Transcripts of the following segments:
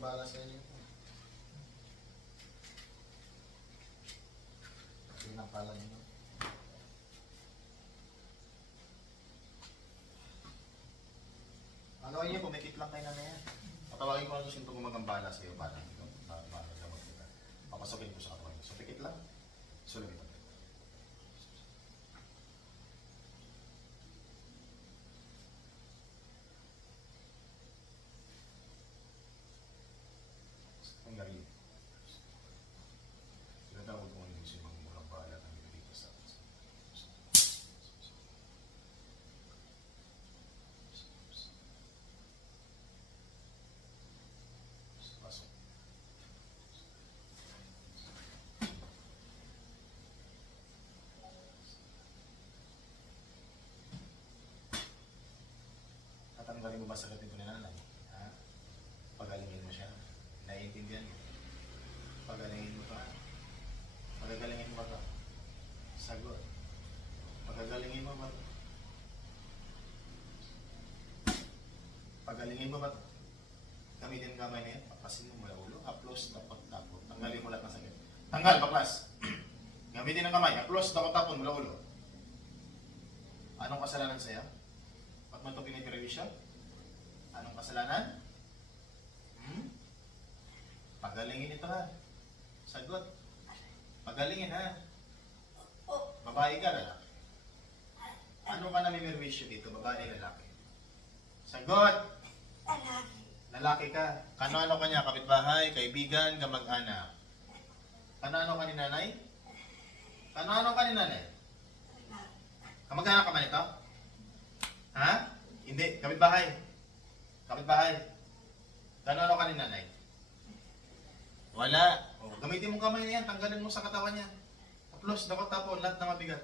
gambala sa inyo. Pinapala niyo. Ano yun, pumikit lang kayo na yan. Patawagin ko lang ito sinto gumagambala sa iyo para magagamot kita. Papasokin ko sa katawan. So, pikit lang. Sulit ito. Ang galing. Sinatawag ko yung gusto yung mga bala na dito sa atin. Pasok. Tatanggalin mo ba sakit nito ni nanay? Ha? Pagalingin mo siya. Naiintindihan mo. Pagalingin mo pa. Pagagalingin mo ba ito? Sagot. Pagagalingin mo ba ito? Pagalingin mo ba ito? Gamitin ang kamay na yan. Papasin mo mula ulo. Aplos, tapot. Tanggalin mo lahat ng sakit. Tanggal, baklas. Gamitin ang kamay. Aplos, tapot mula ulo. Anong kasalanan sa'yo? Ba't mo ito piniprevisyon? Anong kasalanan? Pagalingin ito ha. Sagot. Pagalingin ha. Babae ka, lalaki. Ano ka namimirwisyo dito? Babae, lalaki. Sagot. Lalaki ka. Kano-ano ka niya? Kapitbahay, kaibigan, kamag-anak. Kano-ano ka ni nanay? Kano-ano ka ni nanay? Kamag-anak ka ba nito? Ha? Hindi. Kapitbahay. Kapitbahay. Kano-ano ka ni nanay? Wala. O, gamitin mo kamay na yan. Tanggalin mo sa katawan niya. Tapos, tapon, lahat na mabigat.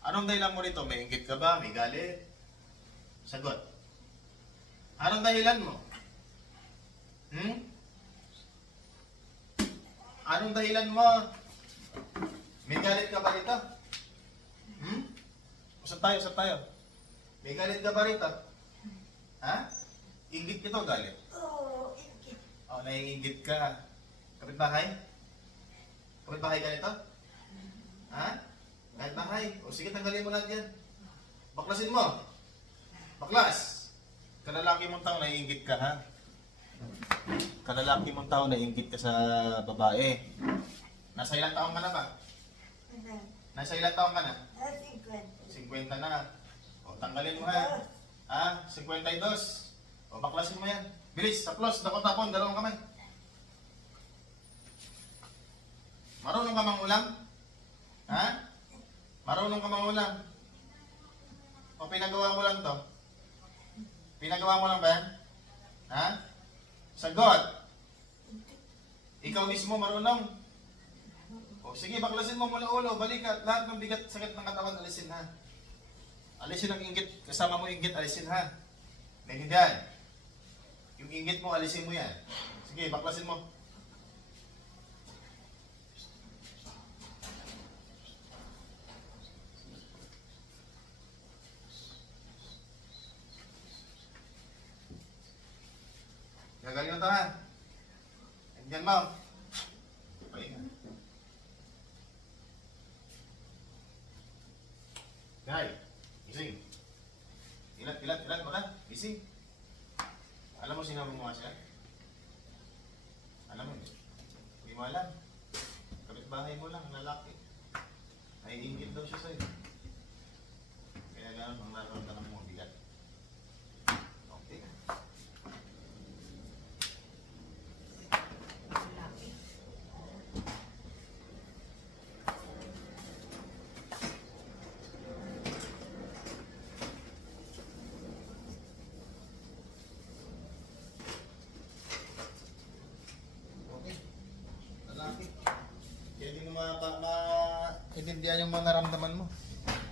Anong dahilan mo rito? May inggit ka ba? May galit? Sagot. Anong dahilan mo? Anong dahilan mo? May galit ka ba rito? Usap tayo. May galit ka ba rito? Ha? Inggit nito, galit? Oo, ingit. O, naiinggit ka. Kapitbahay? Kapitbahay ka nito? Ha? Kapitbahay? O sige, tanggalin mo lahat yan. Baklasin mo. Baklas. Kalalaki mong tao, naiinggit ka, ha? Kalalaki mong tao, naiinggit ka sa babae. Nasa ilang taong ka na ba? Nasa ilang taong ka na? 50 na. O, tanggalin mo, ha? Ha? 52. O, baklasin mo yan. Bilis, taplos, tapon, dalawang kamay. Marunong ka mangulam? Ha? Marunong ka mangulam? O pinagawa mo lang to? Pinagawa mo lang ba yan? Ha? Sagot! Ikaw mismo marunong? O sige, baklasin mo mula ulo, balikat, lahat ng bigat sakit ng katawan, alisin ha. Alisin ang inggit, kasama mo inggit, alisin ha. Naintindihan? Yung inggit mo, alisin mo yan. Sige, baklasin mo. Gagaling na ito ha. Nandiyan mo. Pahinga. Gay, gising. Ilat, baka. Gising. Alam mo sinabi mo nga siya? Alam mo hindi? Hindi mo alam. Kapitbahay mo lang, lalaki. Naiingit daw siya sa'yo. Kaya gano'n ang nararamdaman mo, bigat. Okay. Lalaki. Kaya hindi mo maintindihan yung mga naramdaman mo.